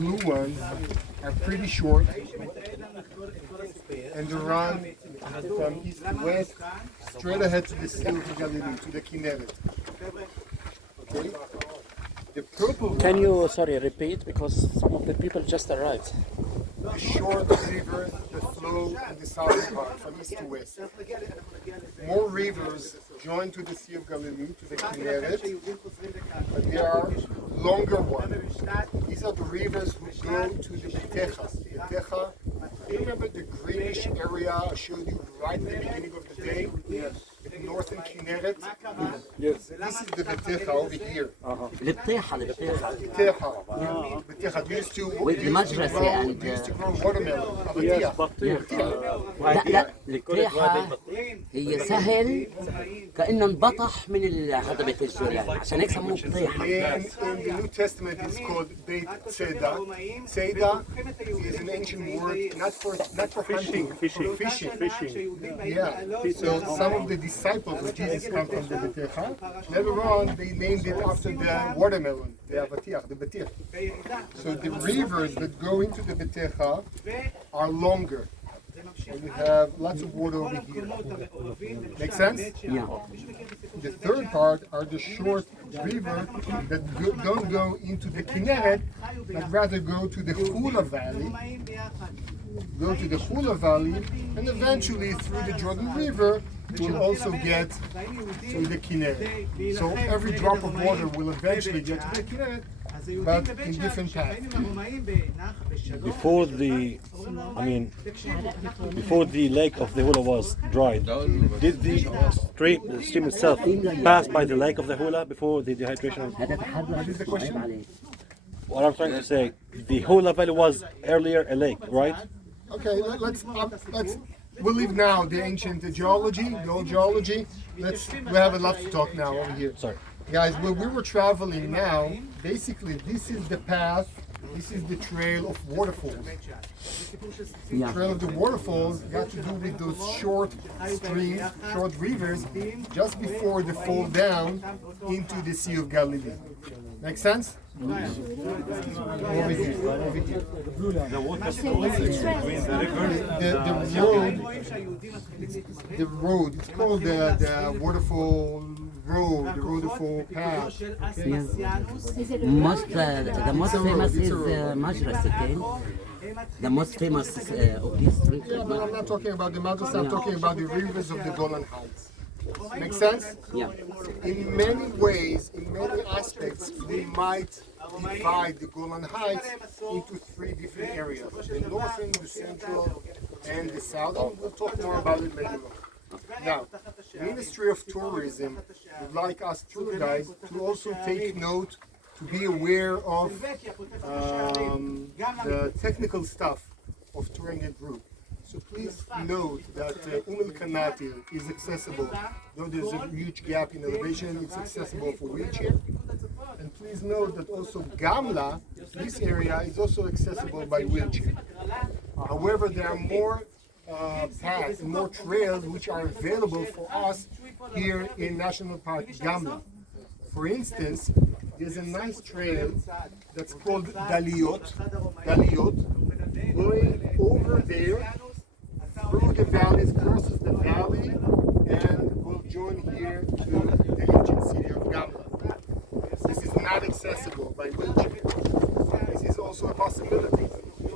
blue ones are pretty short, and they run from east to west, straight ahead to the Sea of Galilee, to the Kinneret. Okay? The purple Can ones, you, sorry, repeat? Because some of the people just arrived. the short rivers that flow in the southern part, from east to west. More rivers join to the Sea of Galilee, to the Kinneret, but there are longer ones. These are the rivers who go to the Betecha. Betecha, do you remember the greenish area I showed you right at the beginning of the day? Yes. The northern Kinneret? Yes. This is the Betecha over here. البطيحة Betecha. Betecha used to grow watermelon. لا لا البطيحة هي سهل كأنه انبطح من هضبة الجولان عشان هيك سموه بطيحة. In the New Testament it's called Beit Tzeda. Tzeda is an ancient word not for hunting, for fishing. Yeah. So some of the disciples of Jesus come from the Betecha. Later on they named it after the watermelon, the avatiach, the betir. So the rivers that go into the Betecha are longer. And we have lots of water over here. Make sense? Yeah. The third part are the short rivers that don't go into the Kinneret, but rather go to the Hula Valley, and eventually through the Jordan River will also get to the Kinneret. So every drop of water will eventually get to the Kinneret, but in different paths. Before the lake of the Hula was dried, did the stream itself pass by the lake of the Hula before the dehydration? هذا تحدث عيب عليك. What I'm trying to say, the Hula Valley was earlier a lake, right? Okay, we'll leave now the ancient geology, the old geology. We have a lot to talk now over here. Sorry. Guys, where we were traveling now, basically this is the path, this is the trail of waterfalls. The trail of the waterfalls got to do with those short streams, short rivers, just before they fall down into the Sea of Galilee. Make sense? Over here. The water flows between the rivers. The road, it's called the waterfall road, the waterfall path. the most famous is Majra Sitain. The most famous of these three. No, I'm not talking about the mountains, I'm talking about the rivers of the Golan Heights. Make sense? Yeah. In many ways, in many aspects, we might divide the Golan Heights into three different areas: the northern, the central, and the southern. We'll talk more about it later on. Now, Ministry of Tourism would like us tour guides to also take note, to be aware of the technical stuff of touring a group. So please note that El-Kanatir is accessible. Though there's a huge gap in elevation, it's accessible for wheelchair. And please note that also Gamla, this area, is also accessible by wheelchair. However, there are more paths and more trails which are available for us here in National Park Gamla. For instance, there's a nice trail that's called Daliot, going over there through the valleys, crosses the valley, and will join here to the ancient city of Gamla. This is not accessible by wheelchair. This is also a possibility.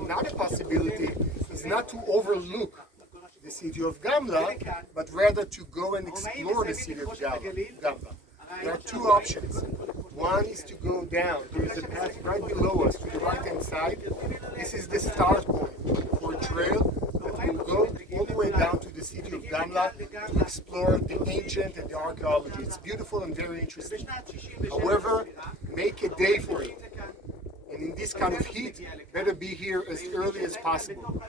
Not a possibility is not to overlook the city of Gamla, but rather to go and explore the city of Gamla. There are two options. One is to go down. There is a path right below us to the right-hand side. This is the start point for a trail that will go all the way down to the city of Gamla to explore the ancient and the archaeology. It's beautiful and very interesting. However, make a day for it. And in this kind of heat, better be here as early as possible.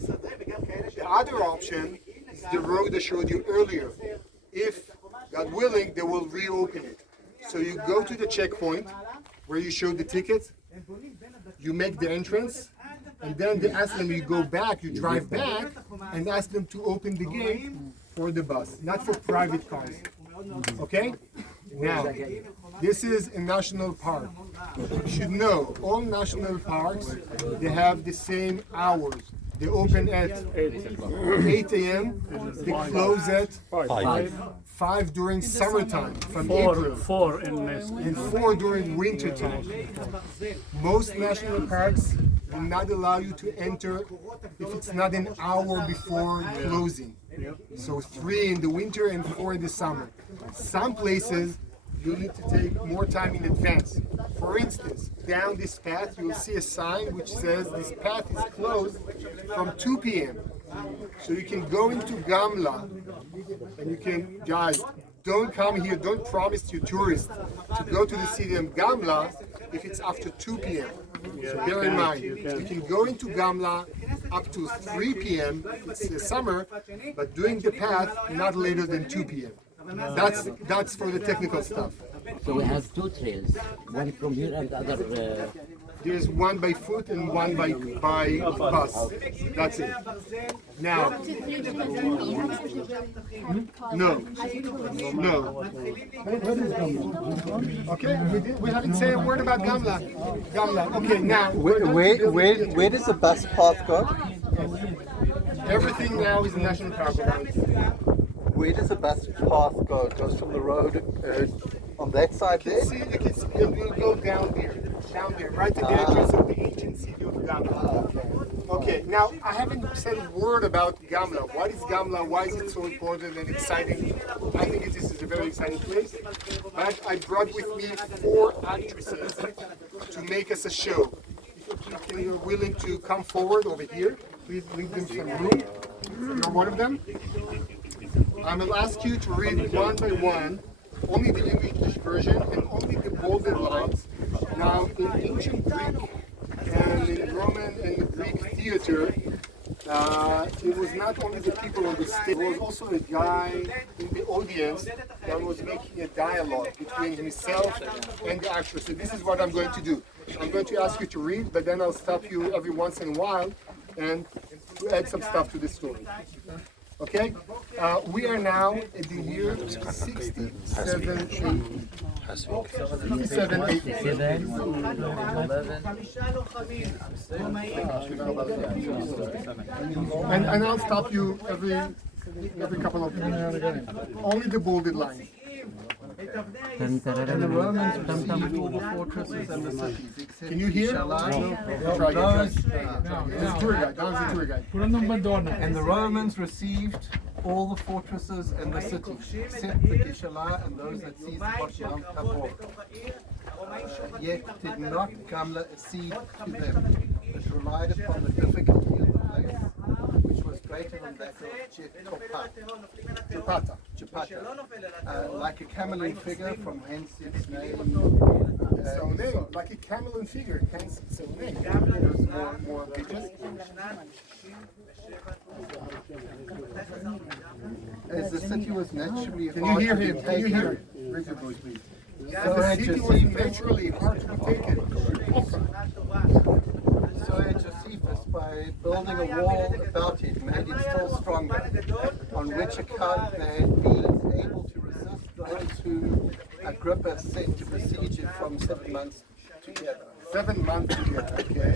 The other option is the road I showed you earlier. If, God willing, they will reopen it. So you go to the checkpoint where you showed the tickets, you make the entrance, and then they ask them, you go back, you drive back, and ask them to open the gate for the bus, not for private cars. Okay? Now, this is a national park. you should know, all national parks, they have the same hours. They open at 8 a.m., they close at 5 during summertime, from April, Four in and 4 during winter time. Most national parks will not allow you to enter if it's not an hour before closing. So 3 in the winter and 4 in the summer. Some places you need to take more time in advance. For instance, down this path you'll see a sign which says this path is closed from 2 p.m. So you can go into Gamla and you can, guys, don't come here, don't promise your tourists to go to the city of Gamla if it's after 2 p.m. So bear in mind, you can go into Gamla up to 3 p.m. It's the summer, but doing the path not later than 2 p.m. That's for the technical stuff. So we have 2 trails, one from here and the other. There's one by foot and one by bus. That's it. Now, no. Okay, we haven't said a word about Gamla. Okay, now. Where does the bus path go? Everything now is a national park around it. Where does the bus path go? It goes from the road on that side there? You can see, it will go down there, right to the entrance of the ancient city of Gamla. Okay, now I haven't said a word about Gamla. What is Gamla? Why is it so important and exciting? I think this is a very exciting place. But I brought with me 4 actresses to make us a show. If you're willing to come forward over here, please leave them some room. You're one of them. I will ask you to read one by one only the English version and only the bolded lines. Now, in ancient Greek and in Roman and Greek theater, it was not only the people on the stage, there was also a guy in the audience that was making a dialogue between himself and the actress. So this is what I'm going to do. I'm going to ask you to read, but then I'll stop you every once in a while and to add some stuff to the story. Okay? We are now at the year 67, 80. 67, 80. And I'll stop you every couple of minutes. Only the bolded lines. And the Romans received all the fortresses and the cities. Can you hear? Try again. This is tour guide. That was the tour guide. And the Romans received all the fortresses and the cities, except the Gishalah and those that seized Mount Tabor. Yet did not Gamla accede to them, but relied upon the difficulty of the place, which was greater than that of Chapata, like a cameline figure, from hence its name. So name, like a cameline figure, hence its name. There's more pages. As the city was naturally Can you hear him? Can you hear him? Raise your voice, please. So The city was naturally hard to be taken. So Josephus, by building a wall about it, made it still stronger, on which account they had been able to resist those whom Agrippa sent to besiege it from 7 months together. 7 months together, okay.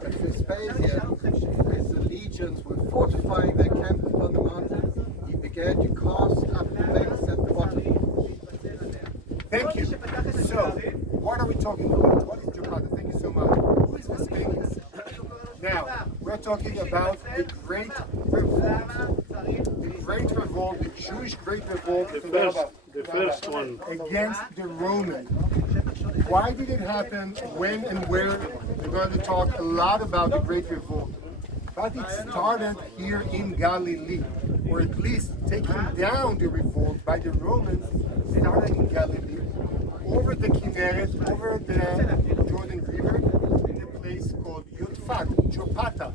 But Vespasian, as the legions were fortifying their camp upon the mountain, he began to cast up banks at the bottom. Thank you. So, what are we talking about? What is Jopata? Thank you so much. Who is Vespasian? Now, we're talking about the Great Revolt. The Great Revolt, the Jewish Great Revolt. The first one. Against the Romans. Why did it happen? When and where? We're going to talk a lot about the Great Revolt. But it started here in Galilee, or at least taking down the revolt by the Romans started in Galilee, over the Kinneret, over the Jordan River, in a place called Jopata.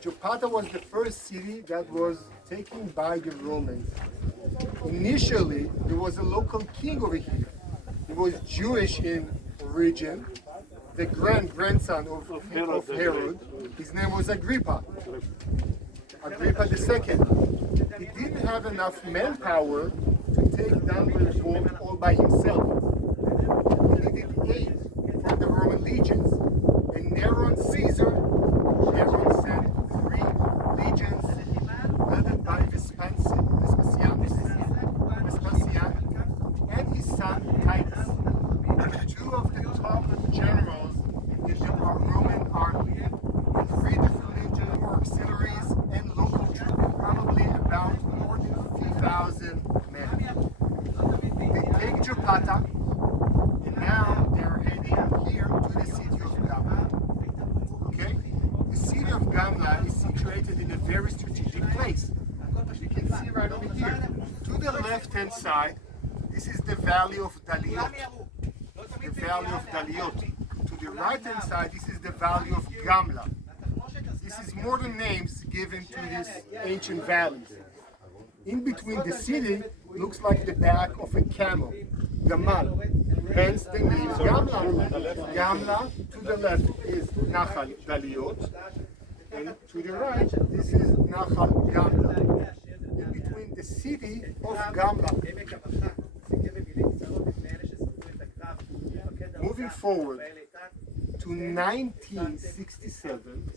Jopata was the first city that was taken by the Romans. Initially, there was a local king over here. He was Jewish in origin, the grandson of Herod. His name was Agrippa II. He didn't have enough manpower to take down the revolt all by himself. needed aid from the Roman legions. And Neron Caesar, Neron sent 3 legions led by Vespasian and his son Titus, 2 of the top generals in the Roman army, 3 different legions, auxiliaries, and local troops, probably about more than 3,000 men. They take Jopata, and now they're heading here to the city of Gamla. Okay? The city of Gamla is situated in a very strategic place. You can see right over here. To the left-hand side, this is the valley of Daliot. The valley of Daliot. To the right-hand side, this is the valley of Gamla. This is modern names given to these ancient valleys. In between the city looks like the back of a camel, Gamal. Hence the name Gamla. Gamla to the left is Nachal Daliot, and to the right this is Nachal Gamla. In between the city of Gamla. Moving forward to 1967,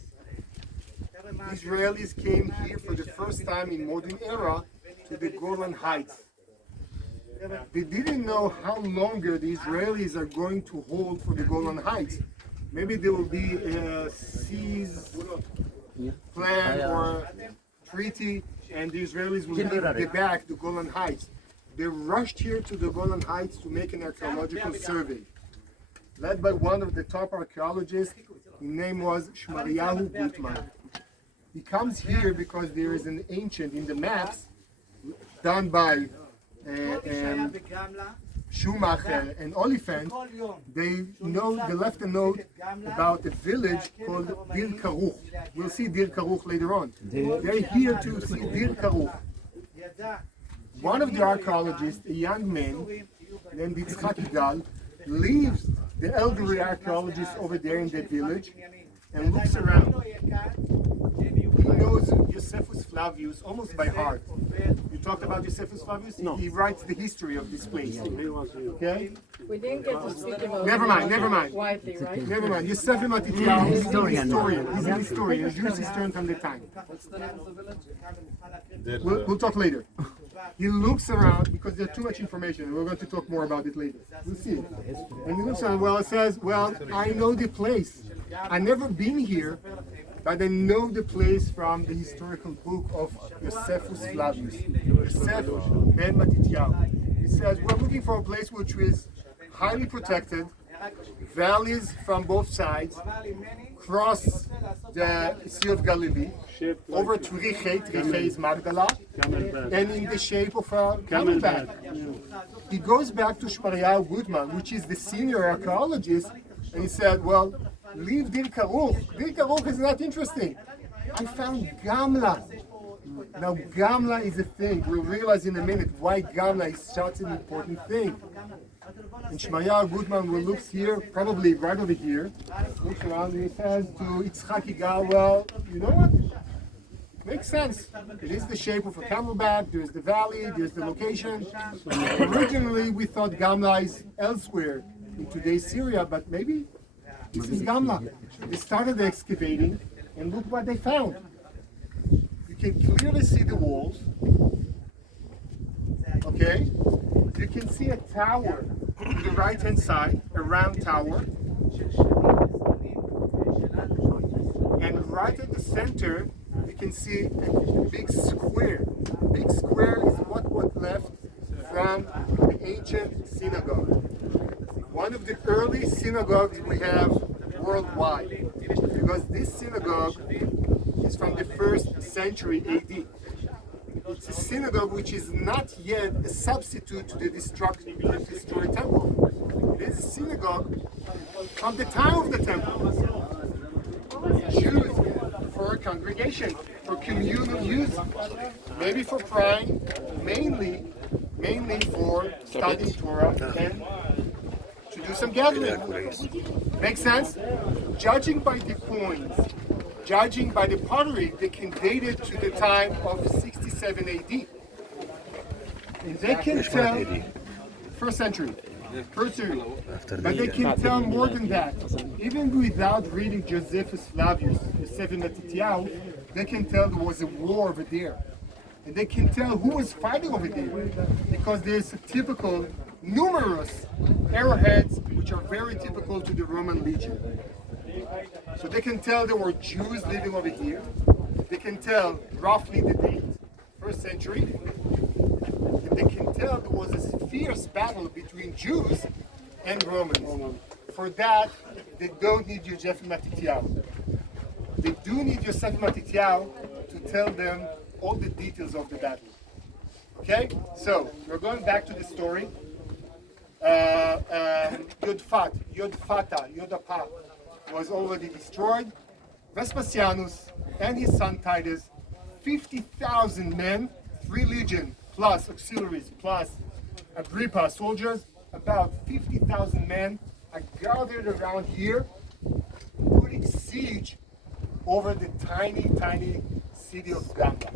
Israelis came here for the first time in modern era to the Golan Heights. They didn't know how longer the Israelis are going to hold for the Golan Heights. Maybe there will be a cease plan or treaty, and the Israelis will give back the Golan Heights. They rushed here to the Golan Heights to make an archaeological survey, led by one of the top archaeologists. His name was Shmariyahu Gutman. He comes here because there is an ancient in the maps done by Schumacher and Oliphant. They left a note about a village called Dir Karuch. We'll see Dir Karuch later on. They're here to see Dir Karuch. One of the archaeologists, a young man named Yitzchak Yigal, leaves the elderly archaeologist over there in that village and looks around. He knows Josephus Flavius almost by heart. You talked about Josephus Flavius? No. He writes the history of this place. Okay? We didn't get to speak about Never mind. widely, right? Never mind. Yosef Matityahu is a historian. He's a historian, a Jewish historian from the time. We'll talk later. He looks around because there's too much information, and we're going to talk more about it later. We'll see. And he looks around, it says, I know the place. I've never been here, but I know the place from the historical book of Josephus Flavius, Yosef ben Matityahu. He says, we're looking for a place which is highly protected, valleys from both sides, cross the Sea of Galilee, over to Riche is Magdala, and in the shape of a camelback. He goes back to Shmariyahu Gutman, which is the senior archaeologist, and he said, leave Dir Karuch. Dir Karuch is not interesting. I found Gamla. Now Gamla is a thing. We'll realize in a minute why Gamla is such an important thing. And Shmariyahu Gutman will look here, probably right over here, looks around and he says to Yitzchak Yigal, you know what? Makes sense. It is the shape of a camelback, there's the valley, there's the location. Originally we thought Gamla is elsewhere in today's Syria, but maybe this is Gamla. They started excavating and look what they found. You can clearly see the walls. Okay? You can see a tower on the right hand side, a round tower. And right at the center, you can see a big square. Big square is what was left from the ancient synagogue. One of the early synagogues we have worldwide, because this synagogue is from the 1st century AD. It's a synagogue which is not yet a substitute to the destroyed temple. It is a synagogue from the time of the temple, used for a congregation, for communal use, maybe for praying, mainly for studying Torah and to do some gathering. Makes sense? Judging by the coins, judging by the pottery, they can date it to the time of 67 AD. And they can tell, 1st century, pursue. But they can tell more than that. Even without reading Josephus Flavius, the Sefer Matityahu, they can tell there was a war over there. And they can tell who was fighting over there. Because there's a typical, numerous arrowheads which are very typical to the Roman legion. So they can tell there were Jews living over here. They can tell roughly the date, 1st century. And they can tell there was a fierce battle between Jews and Romans. For that, they don't need Yosef Matityahu. They do need Yosef Matityahu to tell them all the details of the battle. Okay? So, we're going back to the story. Yodapa was already destroyed. Vespasianus and his son Titus, 50,000 men, 3 legion plus auxiliaries plus Agrippa soldiers, about 50,000 men are gathered around here, putting siege over the tiny, tiny city of Gamla.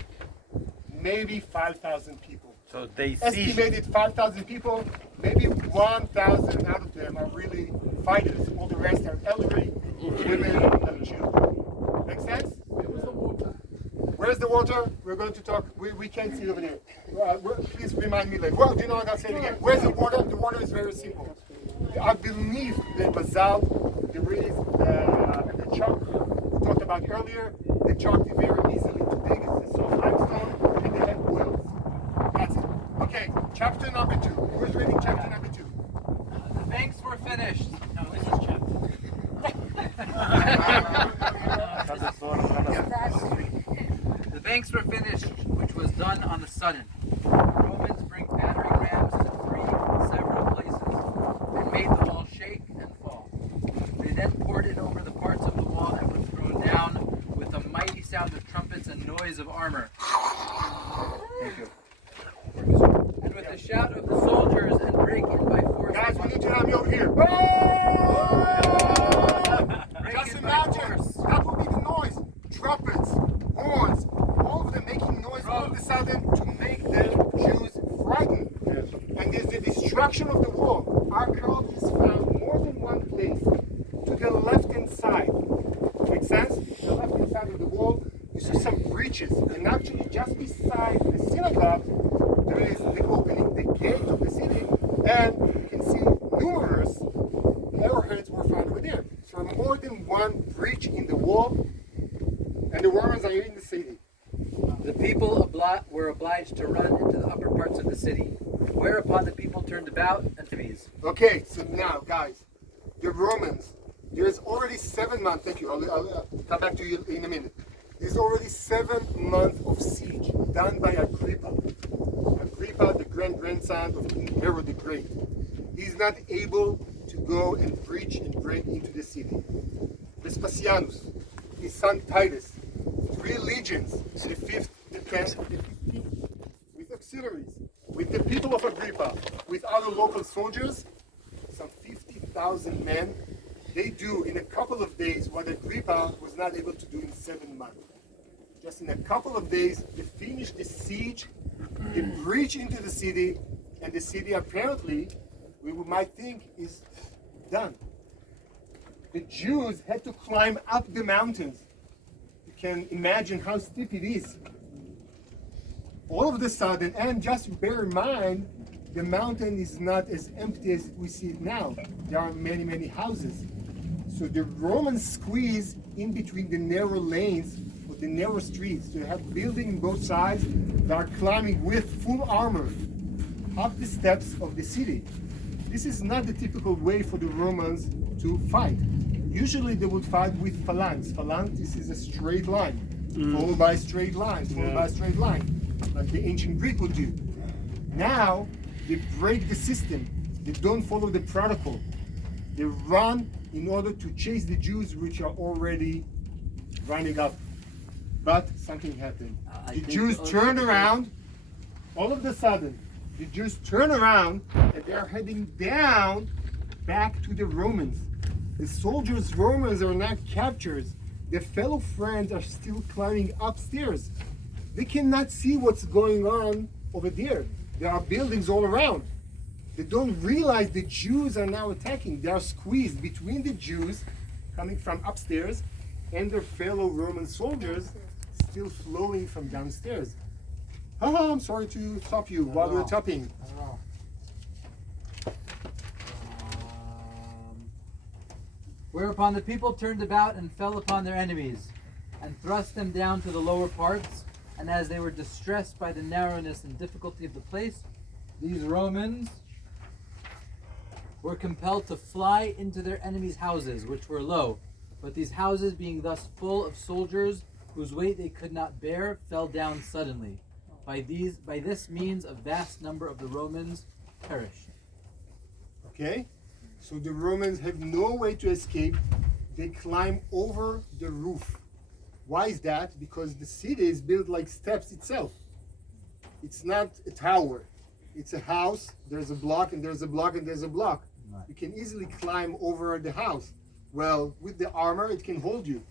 Maybe 5,000 people. So they Estimated 5,000 people, maybe 1,000 out of them are really fighters. All the rest are elderly, women, and children. Make sense? Where's the water? We're going to talk. We can't see over there. Please remind me later. Well, do you know what I'll say it again? Where's the water? The water is very simple. I believe the basalt, there is the chalk we talked about earlier. The chalk is very easily to dig. It's a soft limestone, and they have wells. That's it. Okay, chapter number 2. Who's reading chapter number 2? The banks were finished. No, this is chapter. The banks were finished, which was done on the sudden. Romans bring battering rams to 3 several places, and made the wall shake and fall. They then poured it over the parts of the wall that were thrown down, with a mighty sound of trumpets and noise of armor. Thank you. And with the shout of the soldiers and breaking by force. Guys, we need to have you over here. Just imagine, that would be the noise. Trumpets, horns, all of them making noise all of a sudden to make the Jews frightened. And there's the destruction of the wall. Archaeologists found more than one place to the left-hand side. Make sense? The left-hand side of the wall, you see some breaches. And actually, just beside the synagogue, there is the opening, the gate of the city, and you can see numerous arrowheads were found over there. So more than one breach in the wall, and the Romans are in the city. The people were obliged to run into the upper parts of the city, whereupon the people turned about and to these. Okay, so now, guys, the Romans, there's already 7 months, thank you, I'll come back to you in a minute. There's already 7 months of siege done by Agrippa. Agrippa, the grandson of King Herod the Great. He's not able to go and breach and break into the city. Vespasianus, his son Titus, 3 legions, the 5th, the 10th, the 15th, with auxiliaries, with the people of Agrippa, with other local soldiers, some 50,000 men. They do in a couple of days what Agrippa was not able to do in 7 months. Just in a couple of days, they finish the siege, they breach into the city, and the city apparently, we might think, is done. The Jews had to climb up the mountains. You can imagine how steep it is. All of a sudden, and just bear in mind, the mountain is not as empty as we see it now. There are many, many houses. So the Romans squeeze in between the narrow lanes or the narrow streets. So you have buildings on both sides that are climbing with full armor up the steps of the city. This is not the typical way for the Romans to fight. Usually they would fight with phalanx. Phalanx, this is a straight line, followed by a straight line, followed by a straight line, like the ancient Greek would do. Now, they break the system. They don't follow the protocol. They run in order to chase the Jews which are already running up. But something happened. The Jews turn around, all of a sudden, the Jews turn around and they are heading down back to the Romans. The soldiers, Romans, are not captured. Their fellow friends are still climbing upstairs. They cannot see what's going on over there. There are buildings all around. They don't realize the Jews are now attacking. They are squeezed between the Jews coming from upstairs and their fellow Roman soldiers still flowing from downstairs. Haha, I'm sorry to stop you while we're tapping. Whereupon the people turned about and fell upon their enemies, and thrust them down to the lower parts. And as they were distressed by the narrowness and difficulty of the place, these Romans were compelled to fly into their enemies' houses, which were low. But these houses, being thus full of soldiers, whose weight they could not bear, fell down suddenly. By this means a vast number of the Romans perished. Okay? So the Romans have no way to escape. They climb over the roof. Why is that? Because the city is built like steps itself. It's not a tower. It's a house. There's a block and there's a block and there's a block. You can easily climb over the house. Well, with the armor, it can hold you.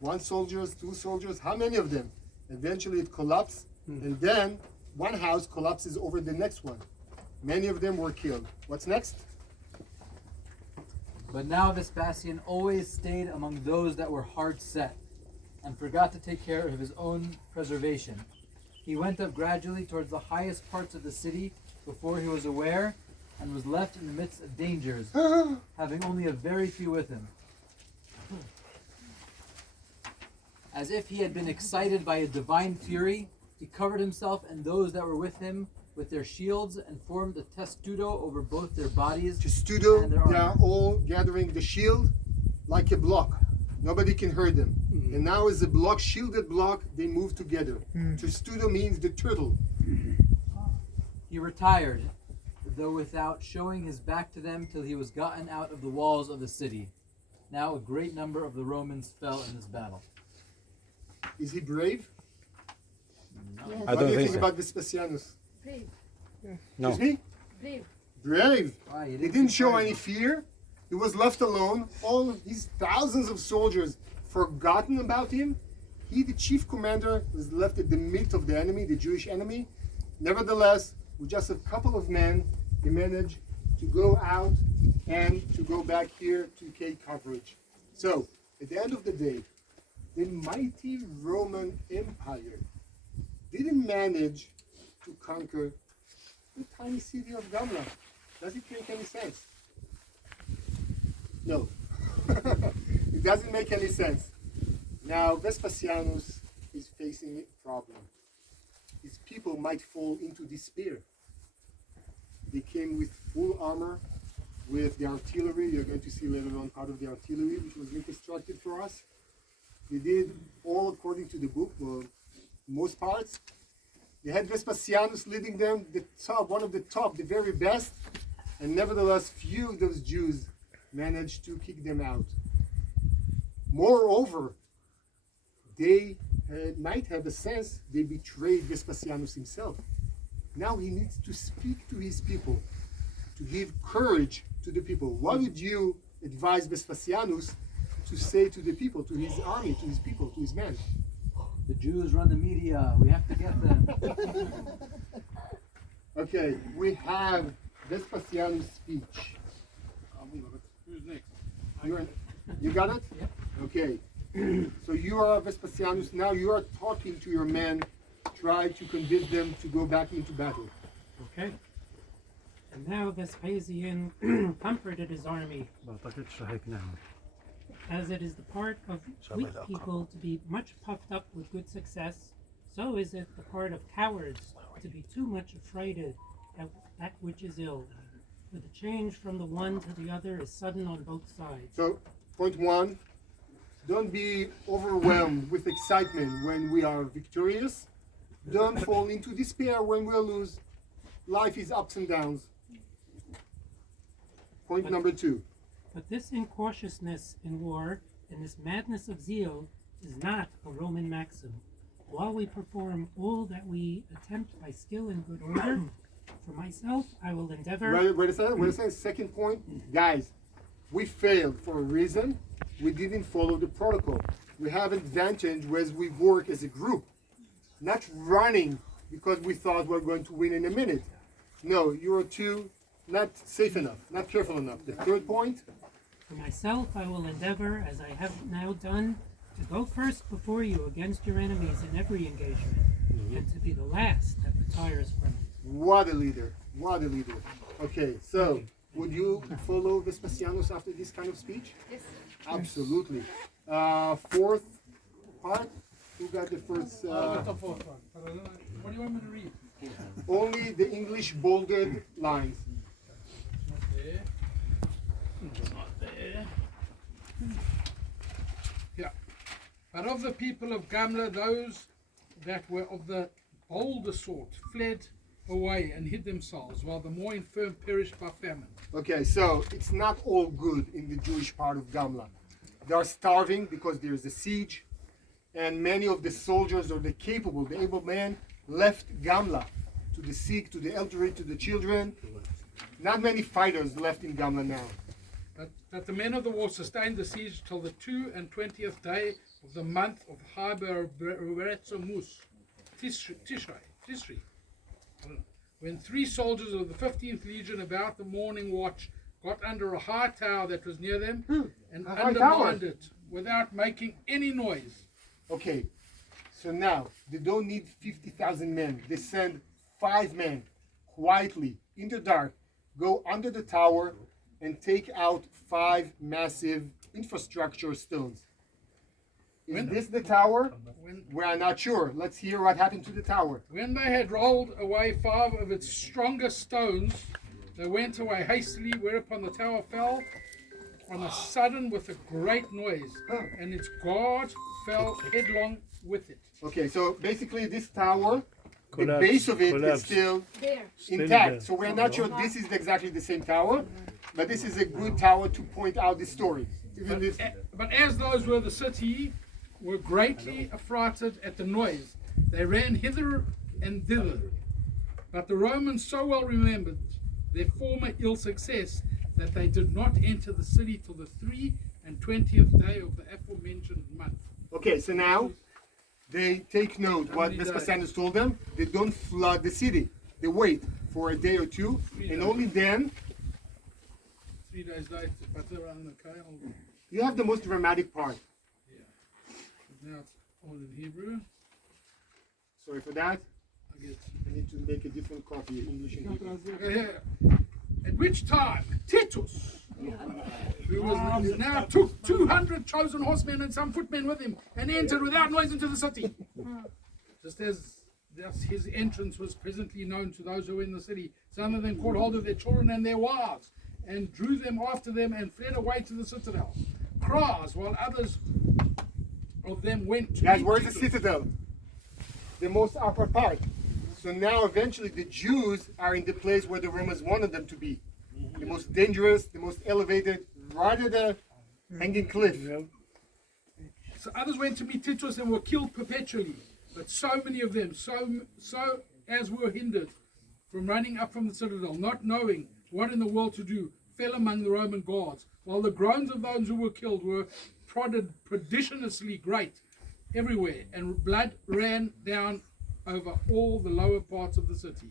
1 soldier, 2 soldiers, how many of them? Eventually it collapses, and then one house collapses over the next one. Many of them were killed. What's next? But now Vespasian always stayed among those that were hard set, and forgot to take care of his own preservation. He went up gradually towards the highest parts of the city before he was aware, and was left in the midst of dangers, having only a very few with him. As if he had been excited by a divine fury, he covered himself and those that were with him with their shields, and formed a testudo over both their bodies. Testudo, and their they are armor. all gathering the shield like a block. Nobody can hurt them. And now as a block, shielded block, they move together. Testudo means the turtle. He retired, though without showing his back to them, till he was gotten out of the walls of the city. Now a great number of the Romans fell in this battle. Is he brave? Yes. I What do don't you think think so. about Vespasianus? Brave. No. Excuse me? Brave. Brave. Why, you He didn't see show fire? any fear. He was left alone. All of these thousands of soldiers forgotten about him. He, the chief commander, was left at the midst of the enemy, the Jewish enemy. Nevertheless, with just a couple of men, he managed to go out and to go back here to take coverage. So, at the end of the day, the mighty Roman Empire didn't manage to conquer the tiny city of Gamla. Does it make any sense? No. It doesn't make any sense. Now, Vespasianus is facing a problem. His people might fall into despair. They came with full armor, with the artillery. You're going to see later on part of the artillery, which was reconstructed for us. They did all according to the book, well, most parts. They had Vespasianus leading them, the top, one of the top, the very best, and nevertheless, few of those Jews managed to kick them out. Moreover, they might have a sense they betrayed Vespasianus himself. Now he needs to speak to his people, to give courage to the people. What would you advise Vespasianus to say to the people, to his army, to his people, to his men? The Jews run the media. We have to get them. Okay, we have Vespasianus' speech. Who's next? You got it? Yep. Okay. So you are Vespasianus. Now you are talking to your men. Try to convince them to go back into battle. Okay. And now Vespasian comforted his army, as it is the part of weak people to be much puffed up with good success, so is it the part of cowards to be too much affrighted at that which is ill. For the change from the one to the other is sudden on both sides. So, point 1, don't be overwhelmed with excitement when we are victorious. Don't fall into despair when we lose. Life is ups and downs. Point number 2. But this incautiousness in war and this madness of zeal is not a Roman maxim. While we perform all that we attempt by skill and good order, for myself I will endeavor. Wait a second. Second point. Guys, we failed for a reason. We didn't follow the protocol. We have advantage as we work as a group. Not running because we thought we're going to win in a minute. No, you are two not safe enough, not careful enough. The third point, For myself, I will endeavor, as I have now done, to go first before you against your enemies in every engagement, and to be the last that retires from it. what a leader, what a leader. Okay, so would you follow Vespasianus after this kind of speech? Yes. Absolutely. Fourth part, who got the first? That's the fourth one. What do you want me to read? Only the English bolded lines. There. Yeah. But of the people of Gamla, those that were of the bolder sort fled away and hid themselves, while the more infirm perished by famine. Okay, so it's not all good in the Jewish part of Gamla. They are starving because there's a siege, and many of the soldiers or the capable, the able men left Gamla to the sick, to the elderly, to the children. Not many fighters left in Gamla now. But the men of the war sustained the siege till the 22nd day of the month of Haber Beretzomus, Tishri. I don't know. When 3 soldiers of the 15th Legion about the morning watch got under a high tower that was near them and A high undermined tower? it without making any noise. Okay, so now they don't need 50,000 men. They send 5 men quietly in the dark, go under the tower and take out 5 massive infrastructure stones. Is When- this the tower? When, We are not sure. Let's hear what happened to the tower. when they had rolled away 5 of its strongest stones, they went away hastily, whereupon the tower fell on a sudden with a great noise, and its guard fell headlong with it. Okay, so basically this tower, the Collapse, base of it is collapse. still There. intact. So we're not sure this is exactly the same tower, but this is a good tower to point out the story. Even if, But as those were the city were greatly affrighted at the noise, they ran hither and thither. But the Romans so well remembered their former ill success that they did not enter the city till the 23rd day of the aforementioned month. okay, so now they take note what many days? Vespasianus told them. They don't flood the city. They wait for a day or two, and only then 3 days later, but they're on the Kyle. you have the most dramatic part. Now it's all in Hebrew. Sorry for that. I guess. I need to make a different copy, English and Hebrew. Okay, here. At which time Titus, who was now took 200 chosen horsemen and some footmen with him, and entered without noise into the city. Just as his entrance was presently known to those who were in the city, some of them caught hold of their children and their wives, and drew them after them, and fled away to the citadel. Cries, while others of them went to Guys, meet where's the Titus. citadel? The most upper part. So now eventually the Jews are in the place where the Romans wanted them to be. The most dangerous, the most elevated, right at the hanging cliff. So others went to meet Titus and were killed perpetually. But so many of them, so as were hindered from running up from the citadel, not knowing what in the world to do, fell among the Roman guards, while the groans of those who were killed were prodigiously great everywhere, and blood ran down over all the lower parts of the city.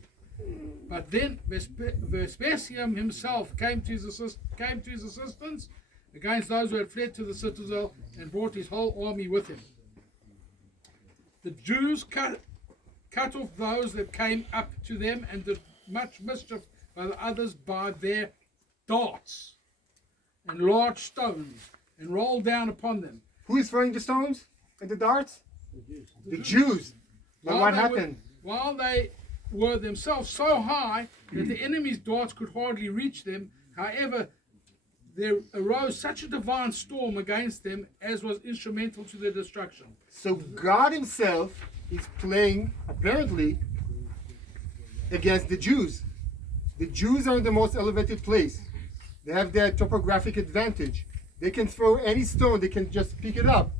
But then Vespasian himself came to his assistance against those who had fled to the citadel, and brought his whole army with him. The Jews cut off those that came up to them, and did much mischief by the others by their darts and large stones, and rolled down upon them. Who is throwing the stones and the darts? The Jews. But what happened? While they were themselves so high that the enemy's darts could hardly reach them, however, there arose such a divine storm against them as was instrumental to their destruction. So God himself is playing, apparently, against the Jews. The Jews are in the most elevated place. They have that topographic advantage. They can throw any stone, they can just pick it up,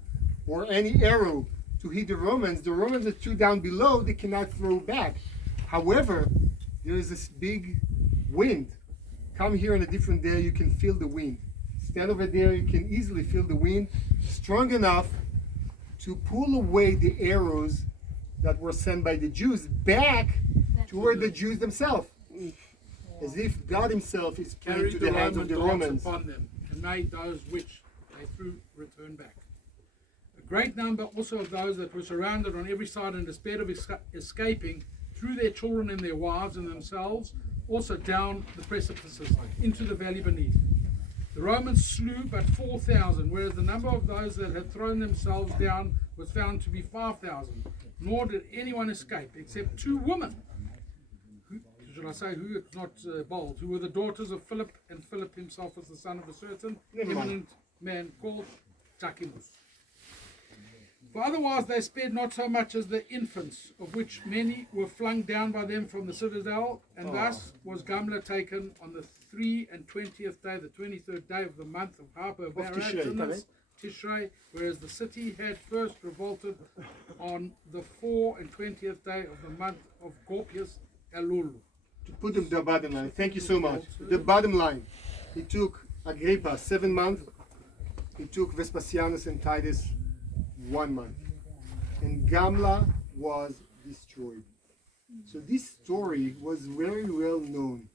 or any arrow to hit the Romans. The Romans are 2 down below, they cannot throw back. However, there is this big wind. Come here on a different day, you can feel the wind. Stand over there, you can easily feel the wind, strong enough to pull away the arrows that were sent by the Jews back toward the Jews themselves. as if God himself is playing carried to the the hands Roman of the dogs Romans. upon them, and made those which they threw return back. A great number also of those that were surrounded on every side and despaired of escaping threw their children and their wives and themselves also down the precipices into the valley beneath. The Romans slew but 4,000, whereas the number of those that had thrown themselves down was found to be 5,000. Nor did anyone escape except 2 women. Should I say who? It's not bold. Who were the daughters of Philip, and Philip himself was the son of a certain eminent man called Tacimus. For otherwise they spared not so much as the infants, of which many were flung down by them from the citadel, and thus was Gamla taken on the 23rd day, the 23rd day of the month of Harper Tishrei, whereas the city had first revolted on the 24th day of the month of Gorpius Elul. To put the bottom line, thank you so much. The bottom line, it took Agrippa 7 months, it took Vespasianus and Titus 1 month, and Gamla was destroyed. So this story was very well known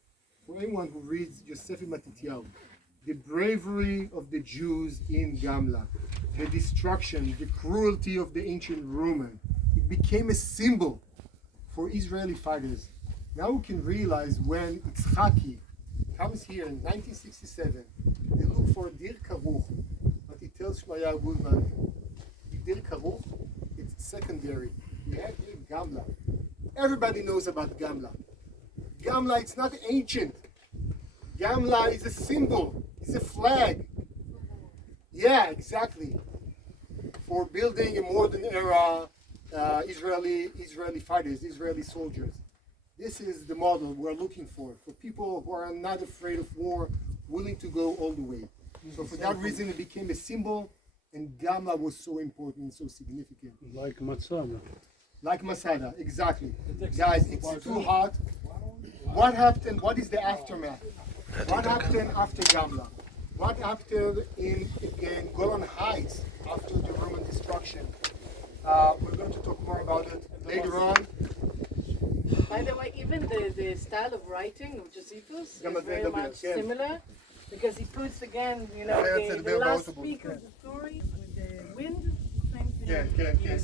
for anyone who reads Yosef Matityahu. The bravery of the Jews in Gamla, the destruction, the cruelty of the ancient Roman. It became a symbol for Israeli fighters. Now we can realize when Itzhaki comes here in 1967, they look for Dir Karuch, but he tells Shmaya Goldman, Dir Karuch, it's secondary. We have here Gamla. Everybody knows about Gamla. Gamla, it's not ancient. Gamla is a symbol, it's a flag. Yeah, exactly. For building a modern era Israeli fighters, Israeli soldiers. This is the model we're looking for people who are not afraid of war, willing to go all the way. So for that reason, it became a symbol, and Gamla was so important, so significant. Like Masada. Like Masada, exactly. Guys, it's too hot. What happened? What is the aftermath? What happened after Gamla? What happened in Golan Heights after the Roman destruction? We're going to talk more about it later on. By the way, even the style of writing of Josephus is Gamma very Theta much Beta, yeah. similar, because he puts again, you Yeah, know, that's the a bit last about- speak of the story with the wind, same thing. Yeah.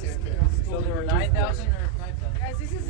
So there were 9,000 or 5,000? Guys, this is